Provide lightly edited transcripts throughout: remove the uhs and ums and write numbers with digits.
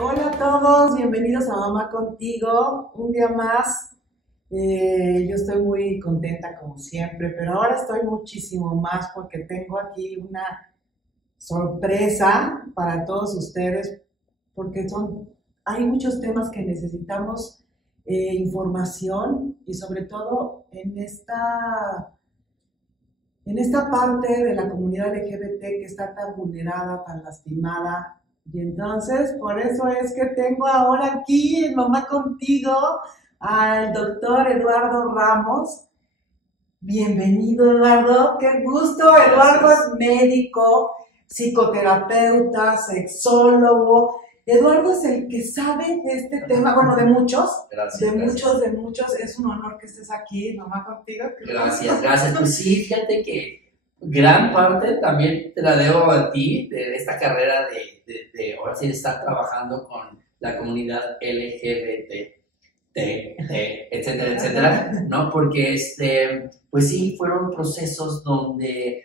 Hola a todos, bienvenidos a Mamá Contigo, un día más. Yo estoy muy contenta como siempre, pero ahora estoy muchísimo más porque tengo aquí una sorpresa para todos ustedes, porque hay muchos temas que necesitamos información y sobre todo en esta parte de la comunidad LGBT que está tan vulnerada, tan lastimada. Y entonces, por eso es que tengo ahora aquí en Mamá Contigo al doctor Eduardo Ramos. Bienvenido, Eduardo. Qué gusto. Gracias. Eduardo es médico, psicoterapeuta, sexólogo. Eduardo es el que sabe de este tema, bueno, de muchos. Gracias. De muchos. Es un honor que estés aquí, Mamá Contigo. Gracias. Pues sí, fíjate que gran parte también te la debo a ti, de esta carrera de ahora sí de estar trabajando con la comunidad LGBT, etcétera, etcétera, ¿no? Porque pues sí, fueron procesos donde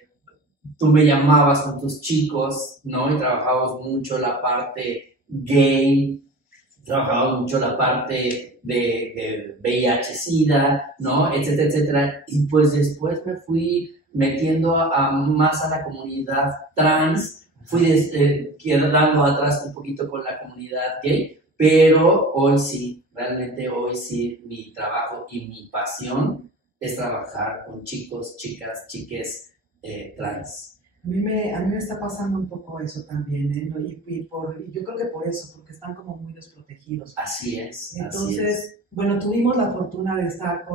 tú me llamabas con tus chicos, ¿no? Y trabajamos mucho la parte gay, trabajamos mucho la parte de VIH-Sida, ¿no? Etcétera, etcétera. Y pues después me fui metiendo más a la comunidad trans, fui quedando atrás un poquito con la comunidad gay, pero hoy sí, realmente hoy sí, mi trabajo y mi pasión es trabajar con chicos, chicas, chiques trans. A mí me está pasando un poco eso también, ¿eh? ¿No? Y yo creo que por eso, porque están como muy desprotegidos. Así es. Entonces, bueno, tuvimos la fortuna de estar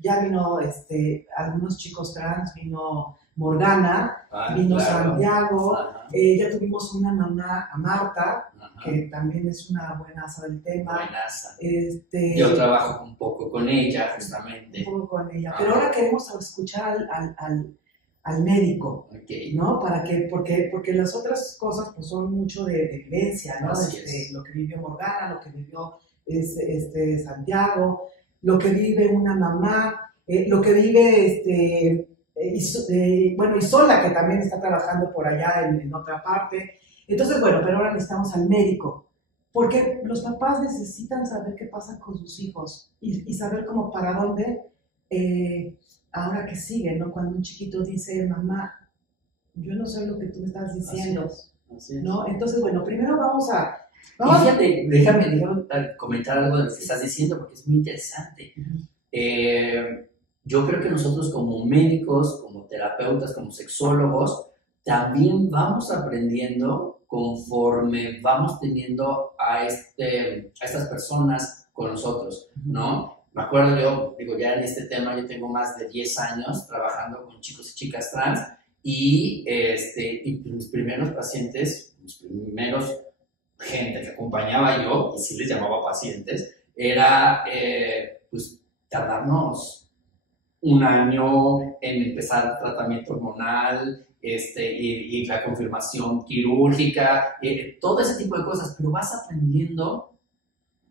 ya vino algunos chicos trans, vino Morgana, vino claro. Santiago, ya tuvimos una mamá, a Marta, que también es una buenaza del tema. Buenaza. Yo trabajo un poco con ella, justamente. Un poco con ella, pero ahora queremos escuchar al médico, okay. ¿no? Porque las otras cosas pues son mucho de vivencia, ¿no? Lo que vivió Morgana, lo que vivió Santiago, lo que vive una mamá, lo que vive Isola, que también está trabajando por allá en otra parte. Entonces, bueno, pero ahora necesitamos al médico, porque los papás necesitan saber qué pasa con sus hijos y saber cómo para dónde ahora que sigue, ¿no? Cuando un chiquito dice, mamá, yo no sé lo que tú me estás diciendo, así es. ¿no? Entonces, bueno, primero vamos a... Y fíjate, déjame comentar algo de lo que estás diciendo, porque es muy interesante. Yo creo que nosotros como médicos, como terapeutas, como sexólogos, también vamos aprendiendo conforme vamos teniendo a estas personas con nosotros, ¿no? Me acuerdo, ya en este tema yo tengo más de 10 años trabajando con chicos y chicas trans y mis primeros pacientes, mis primeros gente que acompañaba yo, y sí les llamaba pacientes, era pues tardarnos un año en empezar el tratamiento hormonal y la confirmación quirúrgica, todo ese tipo de cosas, pero vas aprendiendo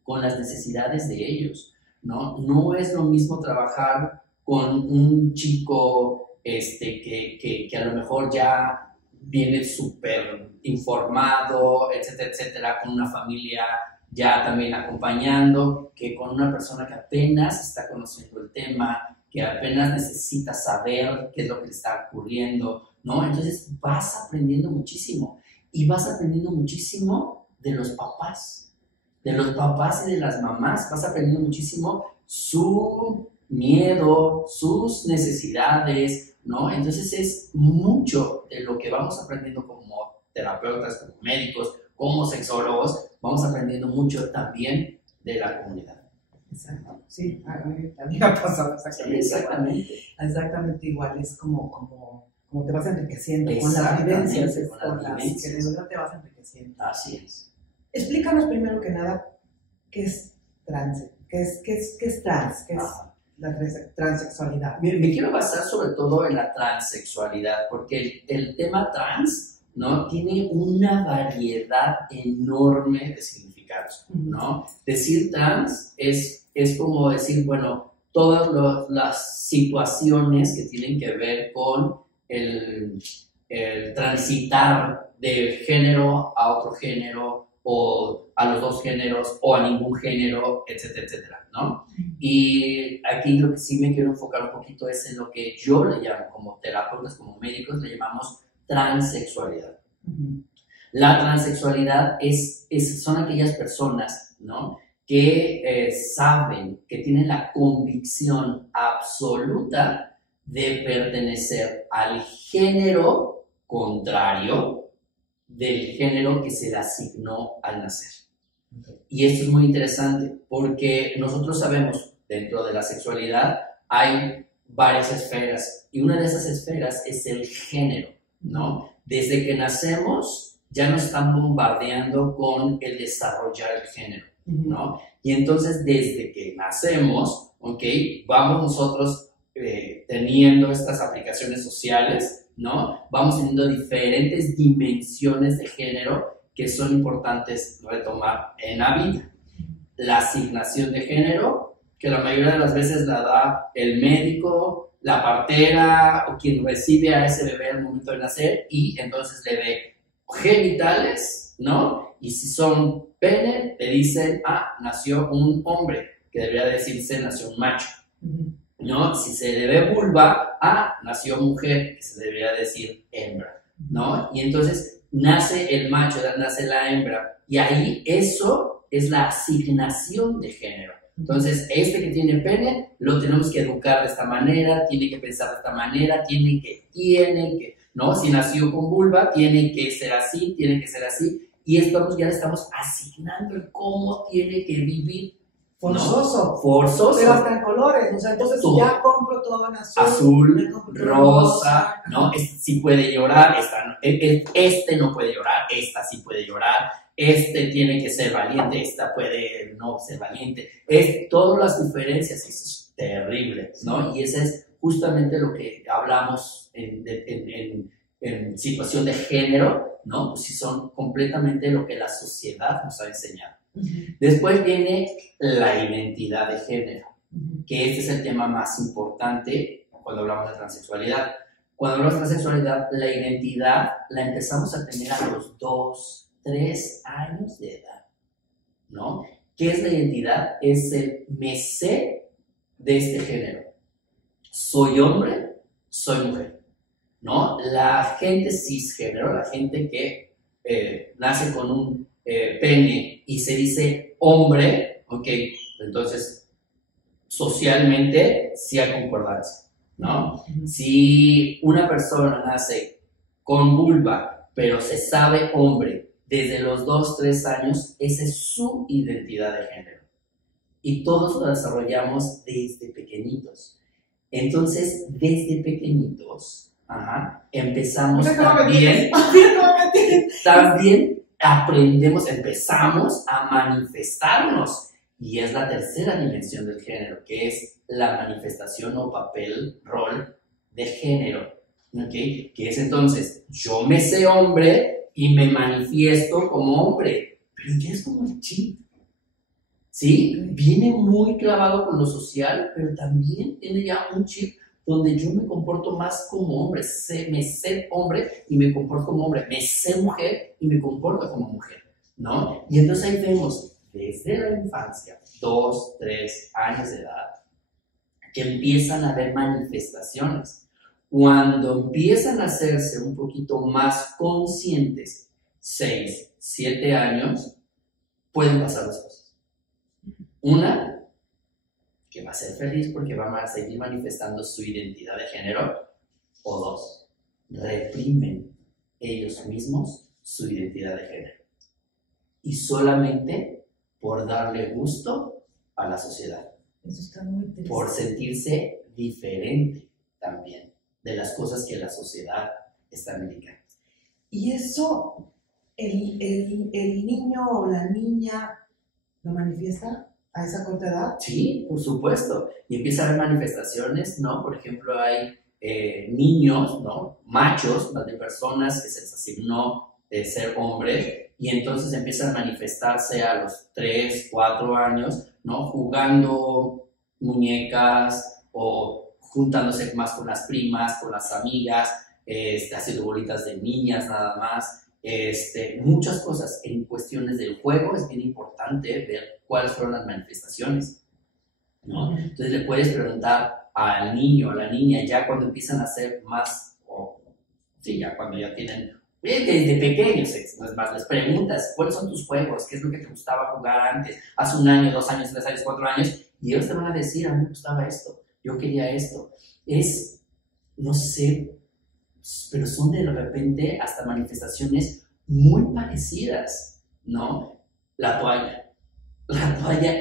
con las necesidades de ellos. No es lo mismo trabajar con un chico que a lo mejor ya viene súper informado, etcétera, etcétera, con una familia ya también acompañando, que con una persona que apenas está conociendo el tema, que apenas necesita saber qué es lo que le está ocurriendo, ¿no? Entonces vas aprendiendo muchísimo y vas aprendiendo muchísimo de los papás y de las mamás, vas aprendiendo muchísimo su miedo, sus necesidades, ¿no? Entonces es mucho de lo que vamos aprendiendo como terapeutas, como médicos, como sexólogos, vamos aprendiendo mucho también de la comunidad. Exacto, sí, a mí también me ha pasado exactamente. Sí, exactamente. Exactamente igual, es como te vas enriqueciendo con las vivencias, que de verdad te vas enriqueciendo. Así es. Explícanos primero que nada qué es trans, qué es trans, qué es la transexualidad. Me quiero basar sobre todo en la transexualidad, porque el tema trans, ¿no? Tiene una variedad enorme de significados, ¿no? Decir trans es como decir, bueno, todas las situaciones que tienen que ver con el transitar de género a otro género o a los dos géneros o a ningún género, etcétera, etcétera, ¿no? Y aquí lo que sí me quiero enfocar un poquito es en lo que yo le llamo, como terapeutas, como médicos, le llamamos transexualidad. La transexualidad son aquellas personas, ¿no?, que saben, que tienen la convicción absoluta de pertenecer al género contrario del género que se le asignó al nacer. Y esto es muy interesante porque nosotros sabemos, dentro de la sexualidad hay varias esferas y una de esas esferas es el género, ¿no? Desde que nacemos ya nos están bombardeando con el desarrollar el género, ¿no? Y entonces desde que nacemos, ¿ok?, vamos nosotros teniendo estas aplicaciones sociales, ¿no? Vamos teniendo diferentes dimensiones de género que son importantes retomar en la vida. La asignación de género, que la mayoría de las veces la da el médico, la partera o quien recibe a ese bebé al momento de nacer y entonces le ve genitales, ¿no? Y si son pene, te dicen, nació un hombre, que debería decirse nació un macho, ¿no? Si se le ve vulva, nació mujer, que se debería decir hembra, ¿no? Y entonces nace el macho, nace la hembra, y ahí eso es la asignación de género. Entonces, este que tiene pene, lo tenemos que educar de esta manera, tiene que pensar de esta manera, tiene que, ¿no? Si nació con vulva, tiene que ser así, y ya le estamos asignando el cómo tiene que vivir. Forzoso. ¿No? Forzoso. Pero hasta en colores, o sea, entonces todo. Ya compro todo en azul. Azul, rosa, ¿no? Este sí puede llorar, este no puede llorar, esta sí puede llorar, este tiene que ser valiente, esta puede no ser valiente. Es todas las diferencias, eso es terrible, ¿no? Y ese es justamente lo que hablamos en situación de género, ¿no? Pues sí son completamente lo que la sociedad nos ha enseñado. Después viene la identidad de género, que este es el tema más importante cuando hablamos de transexualidad. Cuando hablamos de transexualidad, la identidad la empezamos a tener a los 2, 3 años de edad, ¿no? ¿Qué es la identidad? Es el me sé de este género. Soy hombre, soy mujer, ¿no? La gente cisgénero, la gente que nace con un pene y se dice hombre, ok, entonces socialmente sí hay concordancia, ¿no? Si una persona nace con vulva, pero se sabe hombre desde los 2, 3 años, esa es su identidad de género. Y todos lo desarrollamos desde pequeñitos. Entonces, desde pequeñitos, empezamos también empezamos a manifestarnos. Y es la tercera dimensión del género, que es la manifestación o papel, rol de género, ¿ok? Que es entonces, yo me sé hombre y me manifiesto como hombre, pero ya es como el chip, ¿sí? Viene muy clavado con lo social, pero también tiene ya un chip donde yo me comporto más como hombre, me sé hombre y me comporto como hombre, me sé mujer y me comporto como mujer, ¿no? Y entonces ahí vemos, desde la infancia, 2, 3 años de edad, que empiezan a haber manifestaciones. Cuando empiezan a hacerse un poquito más conscientes, 6, 7 años, pueden pasar dos cosas. Una, que va a ser feliz porque va a seguir manifestando su identidad de género, o 2, reprimen ellos mismos su identidad de género. Y solamente por darle gusto a la sociedad. Eso está muy interesante. Por sentirse diferente también de las cosas que la sociedad está indicando. Y eso, el niño o la niña lo manifiesta a esa corta edad. Sí, por supuesto. Y empieza a haber manifestaciones, ¿no? Por ejemplo, hay niños, ¿no? Machos, de personas que se les asignó ser hombre, y entonces empiezan a manifestarse a los 3, 4 años, ¿no? Jugando muñecas o juntándose más con las primas, con las amigas, haciendo bolitas de niñas nada más, muchas cosas en cuestiones del juego. Es bien importante ver cuáles fueron las manifestaciones, ¿no? Entonces le puedes preguntar al niño o a la niña ya cuando empiezan a ser más, sí, ya cuando ya tienen, desde pequeños, les preguntas cuáles son tus juegos, qué es lo que te gustaba jugar antes, hace 1 año, 2 años, 3 años, 4 años, y ellos te van a decir, a mí me gustaba esto, yo quería esto. No sé, pero son de repente hasta manifestaciones muy parecidas, ¿no? La toalla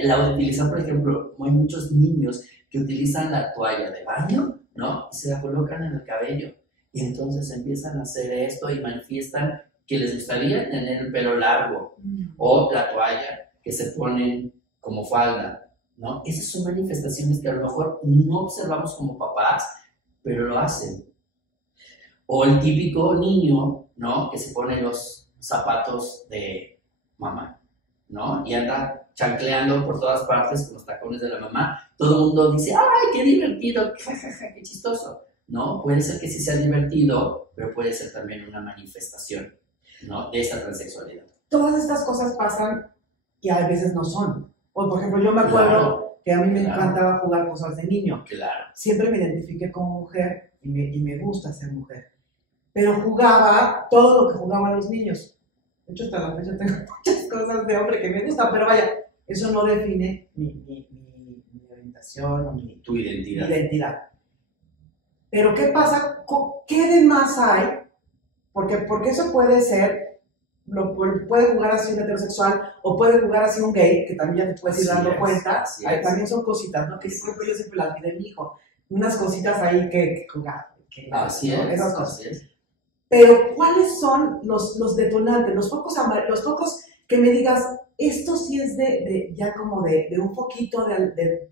la utilizan, por ejemplo, hay muchos niños que utilizan la toalla de baño, ¿no? Y se la colocan en el cabello. Y entonces empiezan a hacer esto y manifiestan que les gustaría tener el pelo largo. O la toalla que se ponen como falda, ¿no? Esas son manifestaciones que a lo mejor no observamos como papás, pero lo hacen. O el típico niño, ¿no? Que se pone los zapatos de mamá, ¿no? Y anda chancleando por todas partes con los tacones de la mamá. Todo el mundo dice, ¡ay, qué divertido! ¡Qué chistoso! ¿No? Puede ser que sí sea divertido, pero puede ser también una manifestación, ¿no? De esta transexualidad. Todas estas cosas pasan y a veces no son. O, por ejemplo, yo me acuerdo que a mí me encantaba jugar cosas de niño. Claro. Siempre me identifiqué como mujer y me gusta ser mujer. Pero jugaba todo lo que jugaban los niños. De hecho, hasta la fecha tengo muchas cosas de hombre que me gustan, pero vaya, eso no define mi orientación o tu identidad. Mi identidad. Pero ¿qué pasa? ¿Qué de más hay? Porque eso puede ser, puede jugar así un heterosexual o puede jugar así un gay, que también ya te puedes ir dando cuenta. Ahí también son cositas, ¿no? Que por ejemplo yo siempre las vi de mi hijo. Unas cositas ahí que jugar. Así es. Esas cosas. Pero ¿cuáles son los detonantes, los focos que me digas, esto sí es ya como de un foquito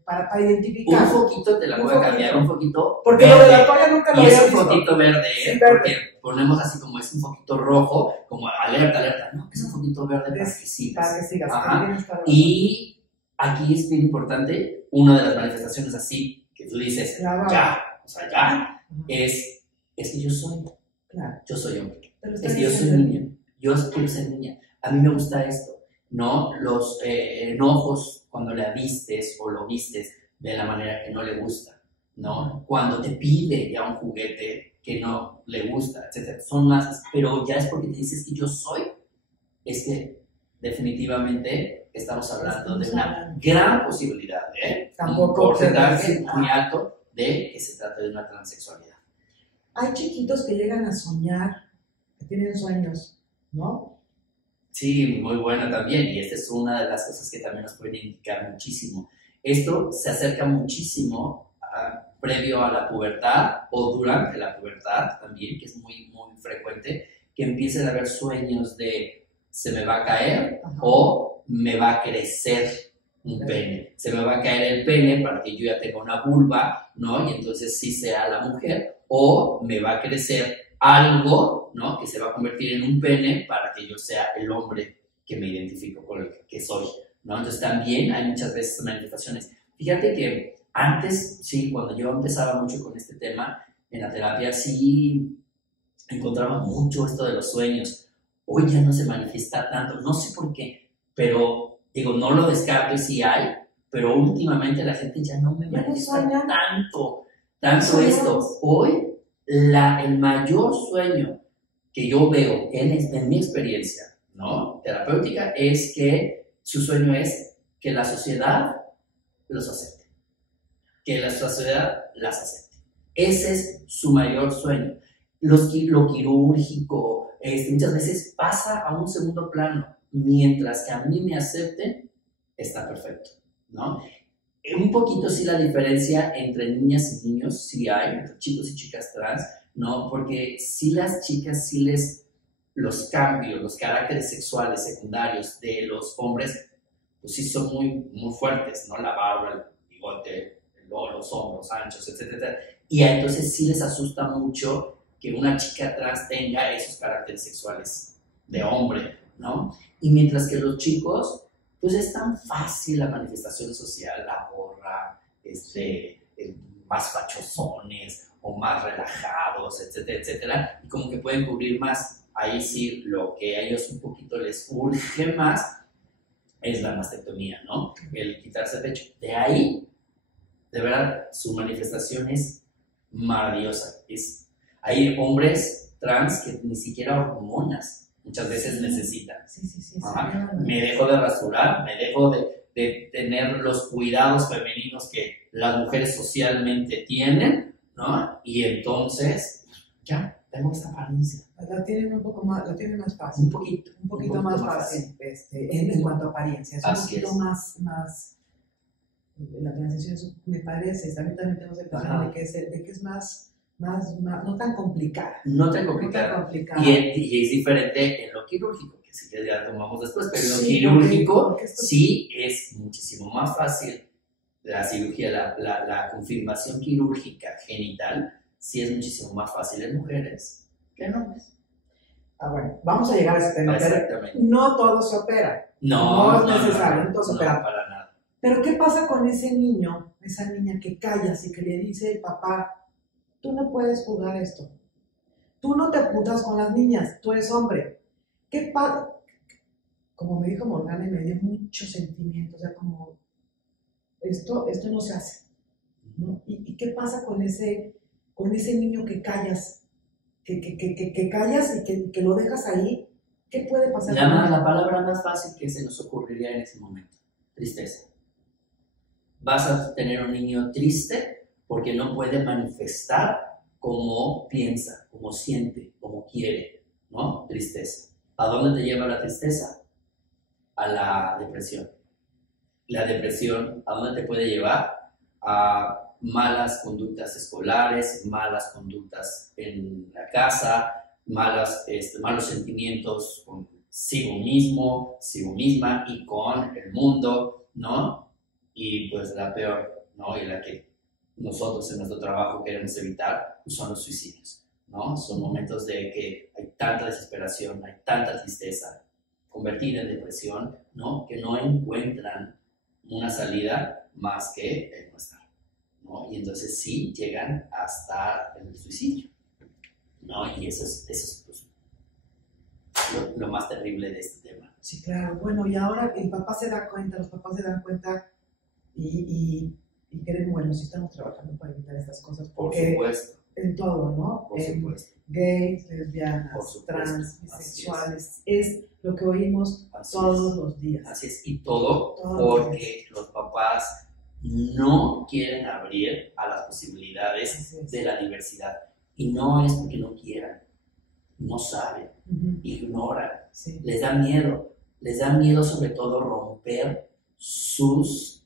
para identificar? Un foquito te la voy a cambiar, un foquito porque verde. Lo de la toalla nunca lo había visto. Y es un foquito verde, sí, porque ponemos así como es un foquito rojo, como alerta, no, es un foquito verde para que sigas. Para que sigas. Ajá. Y aquí es bien importante, una de las manifestaciones así, que tú dices, ya, es que yo soy. Claro. Yo soy hombre. Es que yo soy niña. Yo quiero ser niña. A mí me gusta esto, ¿no? Los enojos cuando la vistes o lo vistes de la manera que no le gusta, ¿no? Cuando te pide ya un juguete que no le gusta, etc. Son masas, pero ya es porque te dices que yo soy. Es que definitivamente estamos hablando de una gran posibilidad, un porcentaje muy alto de que se trate de una transexualidad. Hay chiquitos que llegan a soñar, que tienen sueños, ¿no? Sí, muy buena también, y esta es una de las cosas que también nos pueden indicar muchísimo. Esto se acerca muchísimo previo a la pubertad o durante la pubertad también, que es muy, muy frecuente, que empiecen a haber sueños de se me va a caer o me va a crecer un pene. Se me va a caer el pene para que yo ya tenga una vulva, ¿no? Y entonces sí sea la mujer. O me va a crecer algo, ¿no? Que se va a convertir en un pene para que yo sea el hombre que me identifico con el que soy, ¿no? Entonces también hay muchas veces manifestaciones. Fíjate que antes, sí, cuando yo empezaba mucho con este tema, en la terapia sí encontraba mucho esto de los sueños. Hoy ya no se manifiesta tanto, no sé por qué, pero digo, no lo descarto y sí hay, pero últimamente la gente ya no me manifiesta tanto esto. Hoy, el mayor sueño que yo veo en mi experiencia, ¿no? Terapéutica, es que su sueño es que la sociedad los acepte, que la sociedad las acepte. Ese es su mayor sueño. Lo quirúrgico muchas veces pasa a un segundo plano, mientras que a mí me acepten, está perfecto, ¿no? Un poquito sí la diferencia entre niñas y niños, sí hay, entre chicos y chicas trans, ¿no? Porque sí las chicas, sí los cambios, los caracteres sexuales secundarios de los hombres, pues sí son muy, muy fuertes, ¿no? La barba, el bigote, los hombros anchos, etc. Y entonces sí les asusta mucho que una chica trans tenga esos caracteres sexuales de hombre, ¿no? Y mientras que los chicos, pues es tan fácil la manifestación social, la gorra, más fachosones, o más relajados, etcétera, etcétera, y como que pueden cubrir más. Ahí sí, lo que a ellos un poquito les urge más es la mastectomía, ¿no? El quitarse pecho. De ahí, de verdad, su manifestación es maravillosa. Hay hombres trans que ni siquiera hormonas muchas veces necesitan. Sí. Ajá. Me dejo de rasurar, me dejo de tener los cuidados femeninos que las mujeres socialmente tienen, ¿no? Y entonces, ya, tengo esta apariencia. La tienen un poco más, la tienen más fácil. Un poquito más fácil. En cuanto a apariencia. Es un poquito más la transición, me parece, a mí también tengo esa impresión de que es más, no tan complicada. No tan complicada. Y es diferente en lo quirúrgico, que sí que ya tomamos después, pero en lo quirúrgico sí es muchísimo más fácil la cirugía, la confirmación quirúrgica genital, sí es muchísimo más fácil en mujeres que en hombres. Bueno, vamos a llegar a ese tema. Exactamente. No todo se opera. No es necesario, no todo se opera. Para nada. Pero ¿qué pasa con ese niño, esa niña que callas y que le dice el papá, tú no puedes jugar esto, tú no te juntas con las niñas, tú eres hombre? ¿Qué pasa? Como me dijo Morgana, y me dio mucho sentimiento, o sea, como esto no se hace, ¿no? ¿Y qué pasa con ese niño que callas, que callas y que lo dejas ahí? ¿Qué puede pasar? La palabra más fácil que se nos ocurriría en ese momento: tristeza. Vas a tener un niño triste porque no puede manifestar como piensa, como siente, como quiere, ¿no? Tristeza. ¿A dónde te lleva la tristeza? A la depresión. La depresión, ¿a dónde te puede llevar? A malas conductas escolares, malas conductas en la casa, malos sentimientos consigo mismo, consigo misma y con el mundo, ¿no? Y pues la peor, ¿no? Y la que nosotros en nuestro trabajo queremos evitar, pues son los suicidios, ¿no? Son momentos de que hay tanta desesperación, hay tanta tristeza, convertida en depresión, ¿no? Que no encuentran una salida más que el no estar, ¿no? Y entonces sí llegan hasta el suicidio, ¿no? Y eso es pues, lo más terrible de este tema. Sí, claro. Bueno, y ahora el papá se da cuenta, los papás se dan cuenta y creen, bueno, sí estamos trabajando para evitar estas cosas. Por supuesto. En todo, ¿no? Por supuesto. Gays, lesbianas, trans, bisexuales, es lo que oímos todos los días. Así es, y todo porque los papás no quieren abrir a las posibilidades de la diversidad. Y no es porque no quieran, no saben, ignoran, les da miedo sobre todo romper sus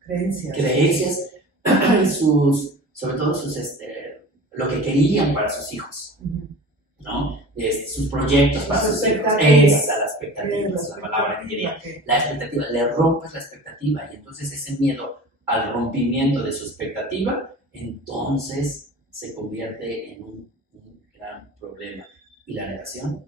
creencias y sobre todo lo que querían para sus hijos, ¿no? Sus proyectos para sus hijos. Esa la expectativa, es la palabra que quería. La expectativa, le rompes la expectativa y entonces ese miedo al rompimiento de su expectativa, entonces se convierte en un gran problema. Y la negación,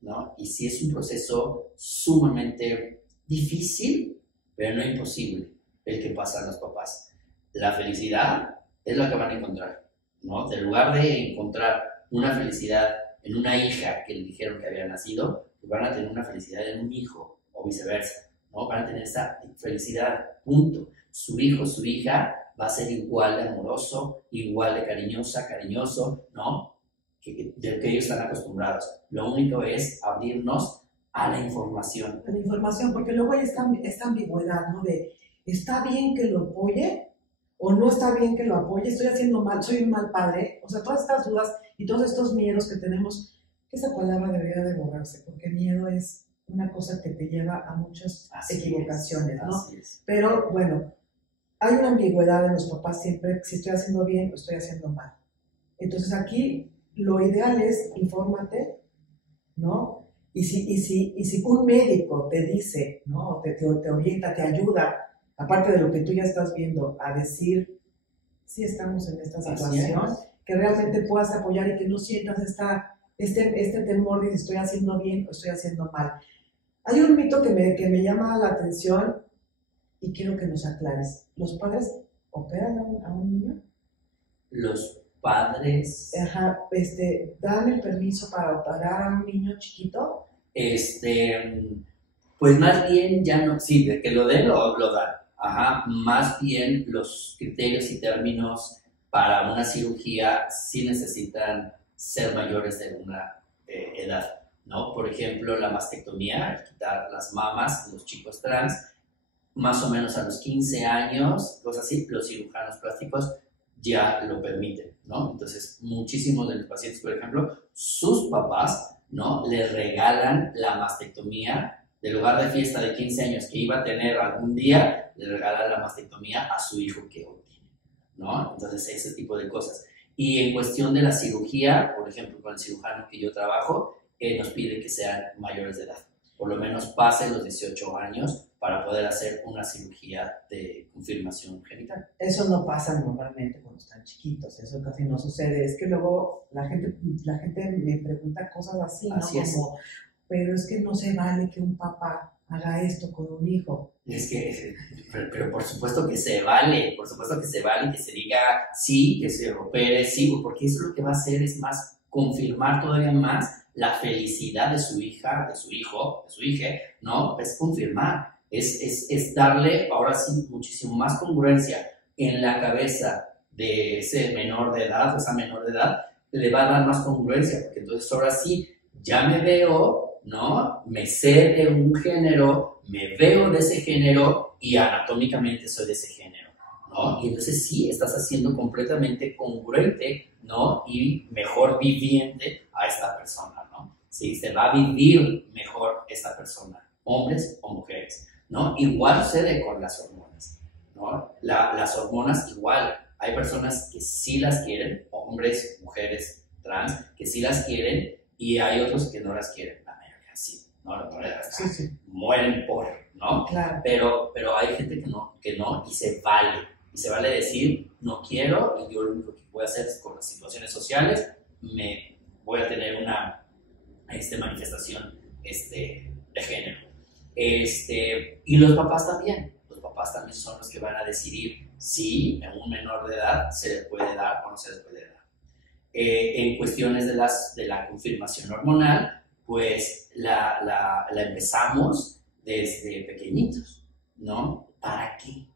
¿no? Y sí es un proceso sumamente difícil, pero no imposible, el que pasan los papás. La felicidad es la que van a encontrar, ¿no? En lugar de encontrar una felicidad en una hija que le dijeron que había nacido, pues van a tener una felicidad en un hijo, o viceversa, ¿no? Van a tener esa felicidad, punto. Su hijo, su hija va a ser igual de amoroso, igual de cariñoso, ¿no? De lo que ellos están acostumbrados. Lo único es abrirnos a la información. A la información, porque luego hay esta ambigüedad, ¿no? De, ¿está bien que lo apoye o no está bien que lo apoye? ¿Estoy haciendo mal? ¿Soy un mal padre? O sea, todas estas dudas y todos estos miedos que tenemos, esa palabra debería de borrarse, porque miedo es una cosa que te lleva a muchas equivocaciones, ¿no? Pero bueno, hay una ambigüedad en los papás siempre, si estoy haciendo bien o estoy haciendo mal. Entonces aquí lo ideal es infórmate, ¿no? Y si un médico te dice, ¿no? Te orienta, te ayuda, aparte de lo que tú ya estás viendo, a decir, sí estamos en esta situación, que realmente puedas apoyar y que no sientas este temor de si estoy haciendo bien o estoy haciendo mal. Hay un mito que me llama la atención y quiero que nos aclares. Los padres operan a un niño. Los padres, Ajá, dan el permiso para operar a un niño chiquito. pues más bien ya no, sí, de que lo den, lo dan. Ajá, más bien los criterios y términos para una cirugía sí necesitan ser mayores de una edad, ¿no? Por ejemplo, la mastectomía, quitar las mamas en los chicos trans, más o menos a los 15 años, cosas así, los cirujanos plásticos ya lo permiten, ¿no? Entonces, muchísimos de los pacientes, por ejemplo, sus papás, ¿no? Les regalan la mastectomía del lugar de fiesta de 15 años que iba a tener algún día, le regalan la mastectomía a su hijo que hoy tiene, ¿no? Entonces, ese tipo de cosas. Y en cuestión de la cirugía, por ejemplo, con el cirujano que yo trabajo, nos pide que sean mayores de edad, por lo menos pasen los 18 años para poder hacer una cirugía de confirmación genital. Eso no pasa normalmente cuando están chiquitos, eso casi no sucede. Es que luego la gente me pregunta cosas así, ¿no? Así es. Como, pero es que no se vale que un papá haga esto con un hijo. Es que, pero por supuesto que se vale, por supuesto que se vale, que se diga sí, que se opere, sí, porque eso lo que va a hacer es más confirmar todavía más la felicidad de su hija, de su hijo, de su hija, ¿no? Es confirmar, es darle ahora sí muchísimo más congruencia en la cabeza de ese menor de edad, o esa menor de edad, le va a dar más congruencia, porque entonces ahora sí ya me veo, ¿no? Me sé de un género, me veo de ese género y anatómicamente soy de ese género, ¿no? Y entonces sí, estás haciendo completamente congruente, ¿no? Y mejor viviente a esta persona, ¿no? Sí, se va a vivir mejor esta persona, hombres o mujeres, ¿no? Igual sucede con las hormonas, ¿no? Las hormonas igual, hay personas que sí las quieren, hombres, mujeres, trans, que sí las quieren y hay otros que no las quieren, la mayoría sí, ¿no? La mayoría Sí. mueren por, ¿no? Claro. Pero hay gente que no y se vale decir, no quiero y yo lo único que voy a hacer es con las situaciones sociales, me voy a tener una manifestación de género. Y los papás también son los que van a decidir si a un menor de edad se le puede dar o no se le puede dar. En cuestiones de la confirmación hormonal, pues la empezamos desde pequeñitos, ¿no? ¿Para qué?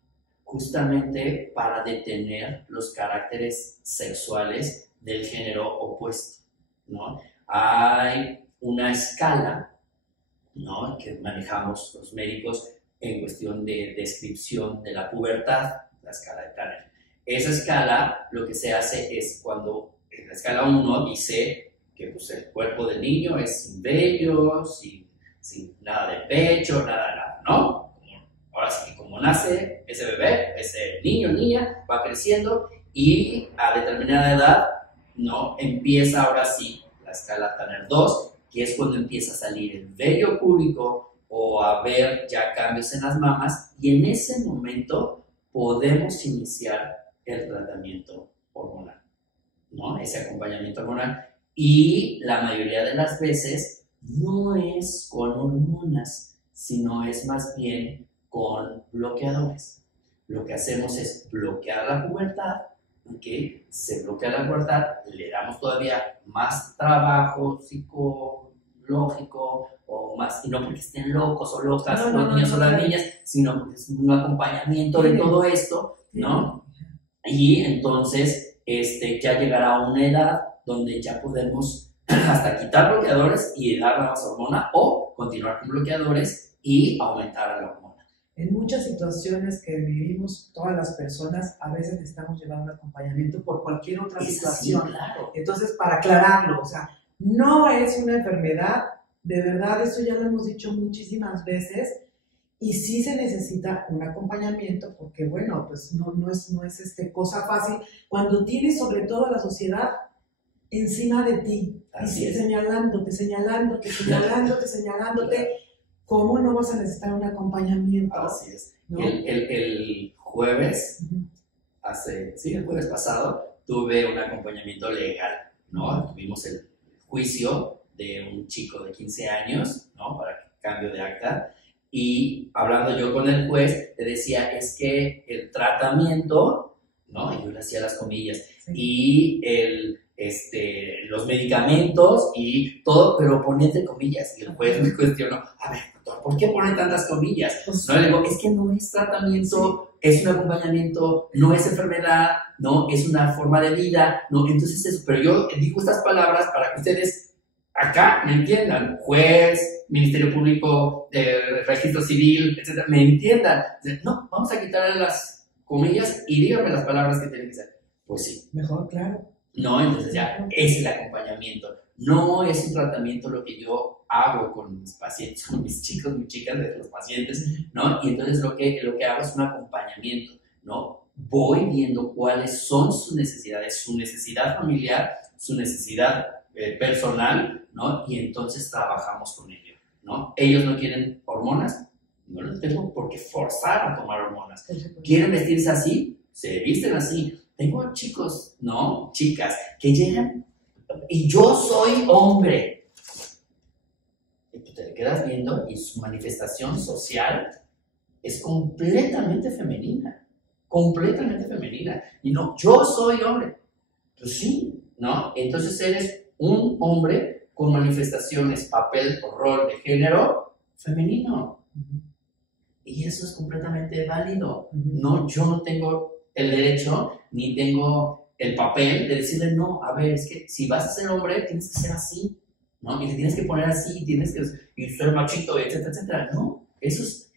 Justamente para detener los caracteres sexuales del género opuesto, ¿no? Hay una escala, ¿no? Que manejamos los médicos en cuestión de descripción de la pubertad, la escala de Tanner. Esa escala lo que se hace es cuando en la escala 1 dice que pues, el cuerpo del niño es sin vello, sin nada de pecho, nada, ¿no? Ahora sí que como nace ese bebé, ese niño o niña, va creciendo y a determinada edad, ¿no? Empieza ahora sí la escala Tanner 2, que es cuando empieza a salir el vello púbico o a ver ya cambios en las mamas y en ese momento podemos iniciar el tratamiento hormonal, ¿no? Ese acompañamiento hormonal. Y la mayoría de las veces no es con hormonas, sino es más bien con bloqueadores. Lo que hacemos es bloquear la pubertad, ¿ok? Se bloquea la pubertad, le damos todavía más trabajo psicológico o más, y no porque estén locos o locas los niños o las niñas, sino porque es un acompañamiento de todo esto, ¿no? Y entonces ya llegará a una edad donde ya podemos hasta quitar bloqueadores y dar más hormona o continuar con bloqueadores y aumentar la hormona. En muchas situaciones que vivimos todas las personas, a veces necesitamos llevar un acompañamiento por cualquier otra situación. Sí, claro. Entonces, para aclararlo, o sea, no es una enfermedad, de verdad, eso ya lo hemos dicho muchísimas veces, y sí se necesita un acompañamiento, porque bueno, pues no es cosa fácil, cuando tienes sobre todo a la sociedad encima de ti, y señalándote, ¿cómo no vas a necesitar un acompañamiento? Así es. ¿No? El jueves, el jueves pasado, tuve un acompañamiento legal, ¿no? Tuvimos el juicio de un chico de 15 años, ¿no? Para cambio de acta. Y hablando yo con el juez, le decía, es que el tratamiento ¿no? Y yo le hacía las comillas. Sí. Y los medicamentos y todo, pero ponía entre comillas. Y el juez me cuestionó, a ver, doctor, ¿por qué pone tantas comillas? Pues, No, le digo, es que no es tratamiento, es un acompañamiento, no es enfermedad, no es una forma de vida, no, entonces eso, pero yo digo estas palabras para que ustedes acá me entiendan, juez, Ministerio Público, Registro Civil, etcétera, me entiendan. No, vamos a quitarle las comillas y díganme las palabras que tienen que ser. Pues sí. mejor, claro. No, entonces ya es el acompañamiento. No es un tratamiento lo que yo hago con mis pacientes, con mis chicos, mis chicas, de los pacientes, ¿no? Y entonces lo que hago es un acompañamiento, ¿no? Voy viendo cuáles son sus necesidades, su necesidad familiar, su necesidad personal, ¿no? Y entonces trabajamos con ellos, ¿no? Ellos no quieren hormonas, no los tengo por qué forzar a tomar hormonas. ¿Quieren vestirse así? Se visten así. Tengo chicos, ¿no? Chicas que llegan y yo soy hombre. Y tú te quedas viendo y su manifestación social es completamente femenina. Completamente femenina. Y no, yo soy hombre. Pues sí, ¿no? Entonces eres un hombre con manifestaciones, papel o rol de género femenino. Y eso es completamente válido. No, yo no tengo el derecho ni tengo el papel de decirle, no, a ver, es que si vas a ser hombre, tienes que ser así, ¿no? Y te tienes que poner así, tienes que y ser machito, etcétera, etcétera. No, eso es,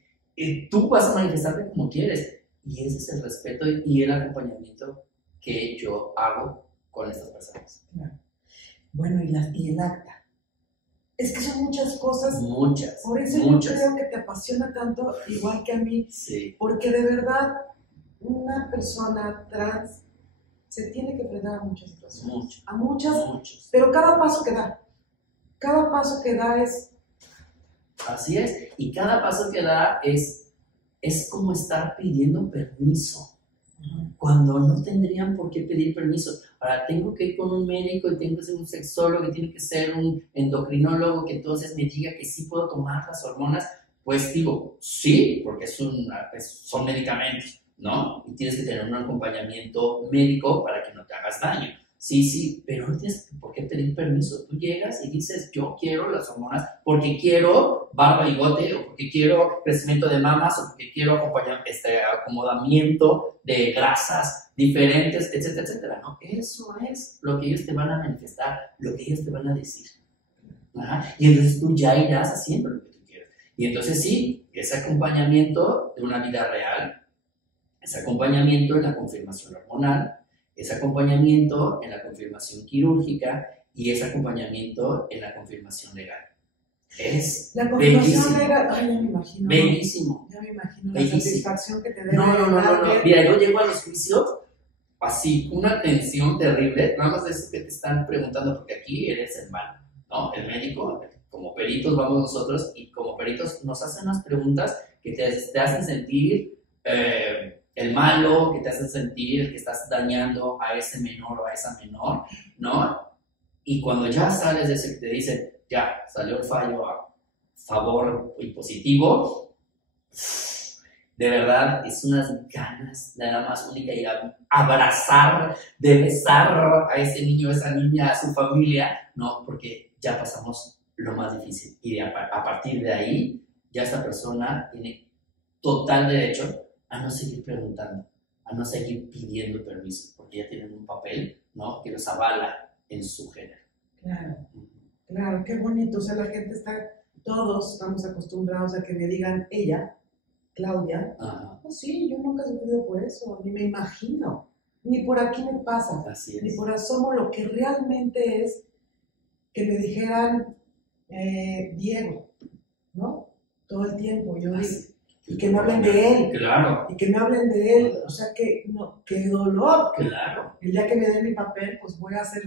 tú vas a manifestarte como quieres. Y ese es el respeto y el acompañamiento que yo hago con estas personas. Claro. Bueno, y el acta. Es que son muchas cosas. Muchas. Por eso muchas. yo creo que te apasiona tanto, igual que a mí. Sí. Porque de verdad, una persona trans se tiene que enfrentar a muchas situaciones. Muchos. A muchas. Muchos. Pero cada paso que da es. Así es. Y cada paso que da es como estar pidiendo permiso. Cuando no tendrían por qué pedir permiso. Ahora, tengo que ir con un médico y tengo que ser un sexólogo y tiene que ser un endocrinólogo que entonces me diga que sí puedo tomar las hormonas. Pues digo, sí, porque son medicamentos, ¿no? Y tienes que tener un acompañamiento médico para que no te hagas daño. Sí, pero no tienes por qué pedir permiso. Tú llegas y dices, yo quiero las hormonas porque quiero barba y bigote, o porque quiero crecimiento de mamas, o porque quiero acomodamiento de grasas diferentes, etcétera, etcétera, ¿no? Eso es lo que ellos te van a manifestar, lo que ellos te van a decir. Ajá. Y entonces tú ya irás haciendo lo que tú quieres. Y entonces sí, ese acompañamiento de una vida real, ese acompañamiento en la confirmación hormonal, ese acompañamiento en la confirmación quirúrgica y ese acompañamiento en la confirmación legal. Es la confirmación bellísimo. legal, ay, ya me imagino. Bellísimo. Ya me imagino Bellísimo. la satisfacción que te debe No. Mira, yo llego a los juicios así, una tensión terrible, nada más de eso que te están preguntando, porque aquí eres el malo, ¿no? El médico, como peritos vamos nosotros, y como peritos nos hacen unas preguntas que te hacen sentir el malo, que te hacen sentir que estás dañando a ese menor o a esa menor, ¿no? Y cuando ya sales de eso que te dicen, ya, salió el fallo a favor y positivo, de verdad es unas ganas nada más única ir a abrazar, de besar a ese niño, a esa niña, a su familia, ¿no? Porque ya pasamos lo más difícil y a partir de ahí ya esta persona tiene total derecho a no seguir preguntando, a no seguir pidiendo permiso, porque ya tienen un papel, ¿no? Que los avala en su género. Claro, qué bonito. O sea, la gente todos estamos acostumbrados a que me digan ella, Claudia. Ajá. Oh, sí, yo nunca he sufrido por eso, ni me imagino, ni por aquí me pasa, Así es. ni por asomo lo que realmente es que me dijeran Diego, ¿no? Todo el tiempo, yo digo. Y que me hablen de él. Claro. Y que me hablen de él. O sea, qué dolor. Claro. El día que me den mi papel, pues voy a ser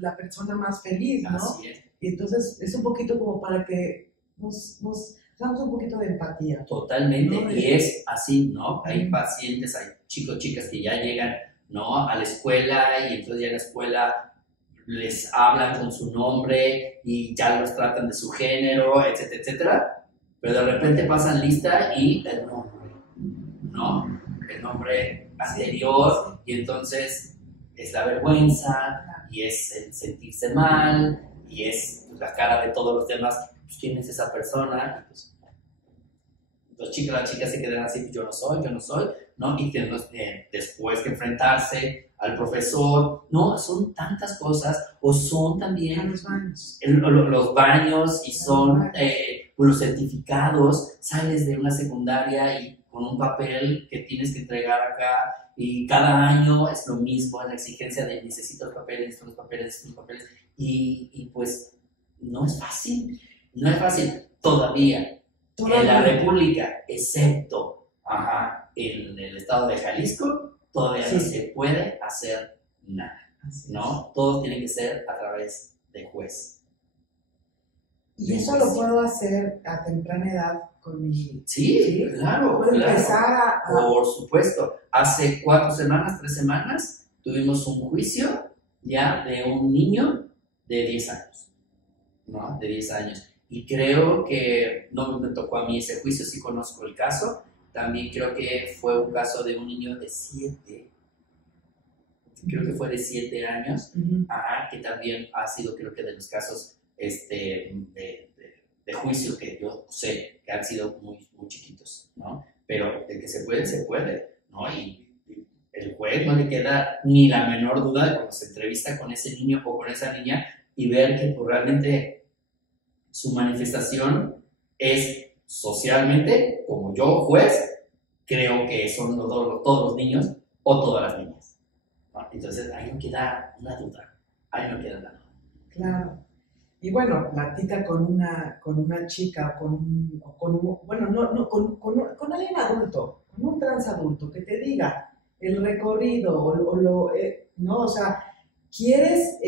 la persona más feliz, ¿no? Así es. Y entonces es un poquito como para que nos damos un poquito de empatía. Totalmente. ¿No? Y es así, ¿no? Hay pacientes, hay chicos, chicas que ya llegan, ¿no? A la escuela y entonces ya en la escuela les hablan con su nombre y ya los tratan de su género, etcétera, etcétera. Pero de repente pasan lista y el nombre, ¿no? El nombre anterior, y entonces es la vergüenza, y es el sentirse mal, y es la cara de todos los demás, pues, ¿quién es esa persona? Y pues, las chicas se quedan así, yo no soy, ¿no? Y tienen después que enfrentarse al profesor, no, son tantas cosas, o son también los baños, y son los certificados, sales de una secundaria y con un papel que tienes que entregar acá, y cada año es lo mismo, es la exigencia de necesito los papeles, y pues no es fácil todavía. En la República, excepto en el estado de Jalisco, todavía no se puede hacer nada, ¿no? Todo tiene que ser a través de juez. Y eso lo puedo hacer a temprana edad con mi hija. Sí, claro. Puedo empezar a... Por supuesto. Hace 3 semanas, tuvimos un juicio ya de un niño de 10 años, ¿no? De 10 años. Y creo que no me tocó a mí ese juicio, sí conozco el caso. También creo que fue un caso de un niño de 7, creo que fue de 7 años, que también ha sido, creo que, de los casos de juicio que yo sé que han sido muy, muy chiquitos, ¿no? Pero de que se puede, ¿no? Y el juez no le queda ni la menor duda de cuando se entrevista con ese niño o con esa niña y ver que pues, realmente su manifestación es socialmente, como yo, juez, creo que son todos los niños o todas las niñas, ¿no? Entonces, ahí no queda una duda, Claro. Y bueno, platica con una chica, con alguien adulto, con un transadulto, que te diga el recorrido, ¿no? O sea, ¿quieres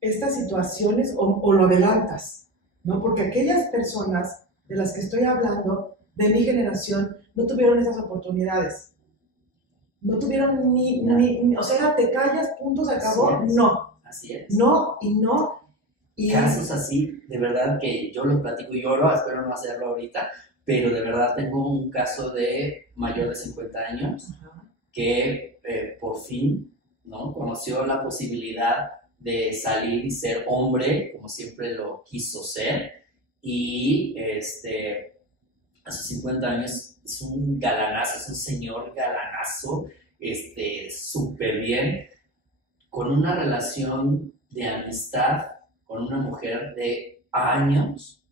estas situaciones o lo adelantas? ¿No? Porque aquellas personas de las que estoy hablando, de mi generación, no tuvieron esas oportunidades. No tuvieron o sea, te callas, punto, se acabó. No. Así es. No y no. Y casos así, de verdad que yo los platico y lloro, espero no hacerlo ahorita, pero de verdad tengo un caso de mayor de 50 años que por fin, ¿no? Conoció la posibilidad de salir y ser hombre, como siempre lo quiso ser, y a sus 50 años es un galanazo, es un señor galanazo, súper bien, con una relación de amistad con una mujer de años,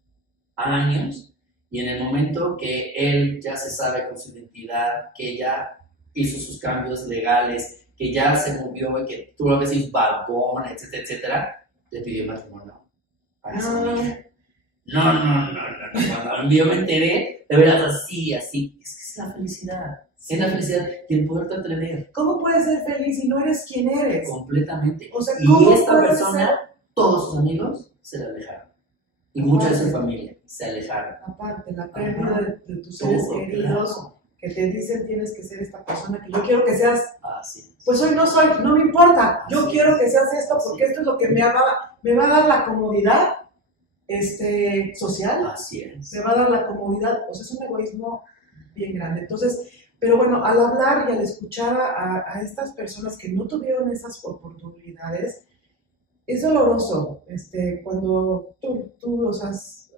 y en el momento que él ya se sabe con su identidad, que ya hizo sus cambios legales, que ya se movió, que tú lo ves y barbón, etcétera, etcétera, le pidió matrimonio a esa niña. No. Cuando yo me enteré, de verdad, así, es que es la felicidad. Sí. Es la felicidad y el poderte atrever. ¿Cómo puedes ser feliz si no eres quien eres? Completamente. O sea, y esta persona, todos sus amigos se la alejaron. Y mucha de su familia se alejaron. Aparte, la pérdida de tus seres queridos, claro, que te dicen tienes que ser esta persona que yo quiero que seas. Así es. Pues hoy no soy, no me importa. Yo quiero que seas esto porque esto es lo que me va a dar la comodidad social. Así es. Me va a dar la comodidad. O sea, es un egoísmo bien grande. Entonces, pero bueno, al hablar y al escuchar a estas personas que no tuvieron esas oportunidades, es doloroso. Cuando tú los has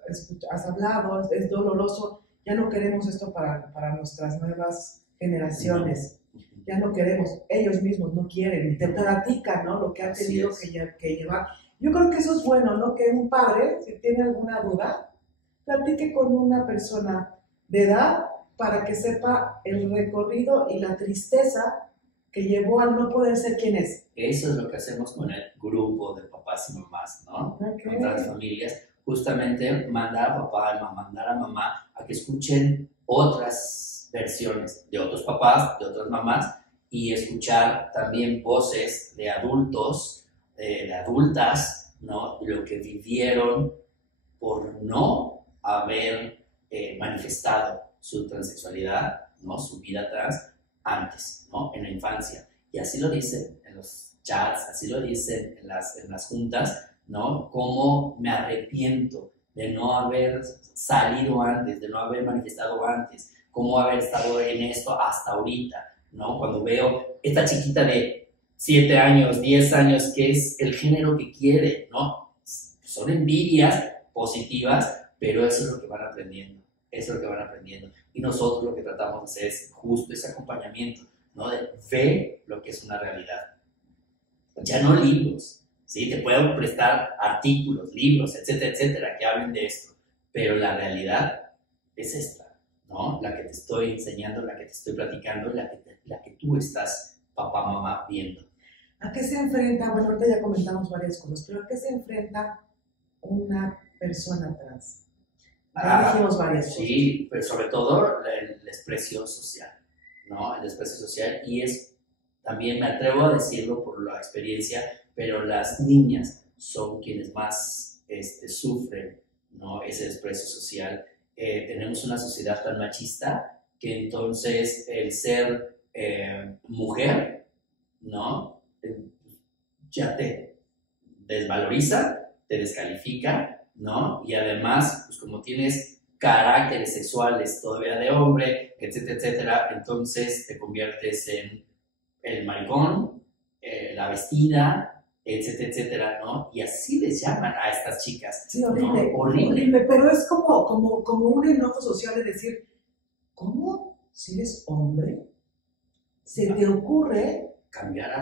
hablado, es doloroso. Ya no queremos esto para nuestras nuevas generaciones. Ya no queremos. Ellos mismos no quieren. Y te platican, ¿no? Lo que han tenido que llevar. Yo creo que eso es bueno, ¿no? Que un padre, si tiene alguna duda, platique con una persona de edad para que sepa el recorrido y la tristeza que llevó al no poder ser quien es. Eso es lo que hacemos con el grupo de papás y mamás, ¿no? Okay. Con las familias. Justamente mandar a papá y mandar a mamá a que escuchen otras versiones de otros papás, de otras mamás, y escuchar también voces de adultos, de adultas, ¿no? Lo que vivieron por no haber manifestado su transexualidad, ¿no? Su vida trans antes, ¿no? En la infancia. Y así lo dicen en los chats, así lo dicen en las juntas, ¿no? Cómo me arrepiento de no haber salido antes, de no haber manifestado antes, cómo haber estado en esto hasta ahorita, ¿no? Cuando veo esta chiquita de 7 años, 10 años, que es el género que quiere, ¿no? Son envidias positivas, pero eso es lo que van aprendiendo, eso es lo que van aprendiendo. Y nosotros lo que tratamos de hacer es justo ese acompañamiento, ¿no? De ver lo que es una realidad. Ya no libros, ¿sí? Te puedo prestar artículos, libros, etcétera, etcétera, que hablen de esto, pero la realidad es esta, ¿no? La que te estoy enseñando, la que te estoy platicando, la que tú estás, papá, mamá, viendo. ¿A qué se enfrenta? Bueno, ahorita ya comentamos varias cosas, pero ¿a qué se enfrenta una persona trans? Ya dijimos varias cosas. Sí, pero sobre todo el desprecio social, ¿no? El desprecio social, y es, también me atrevo a decirlo por la experiencia, pero las niñas son quienes más sufren, ¿no? Ese desprecio social. Tenemos una sociedad tan machista que entonces el ser mujer, ¿no? Ya te desvaloriza, te descalifica, ¿no? Y además, pues como tienes caracteres sexuales todavía de hombre, etcétera, etcétera, entonces te conviertes en el maricón, la vestida, etcétera, etcétera, ¿no? Y así les llaman a estas chicas. Sí, horrible, ¿no? Horrible. pero es como un enojo social de decir, ¿cómo si eres hombre se te ocurre cambiar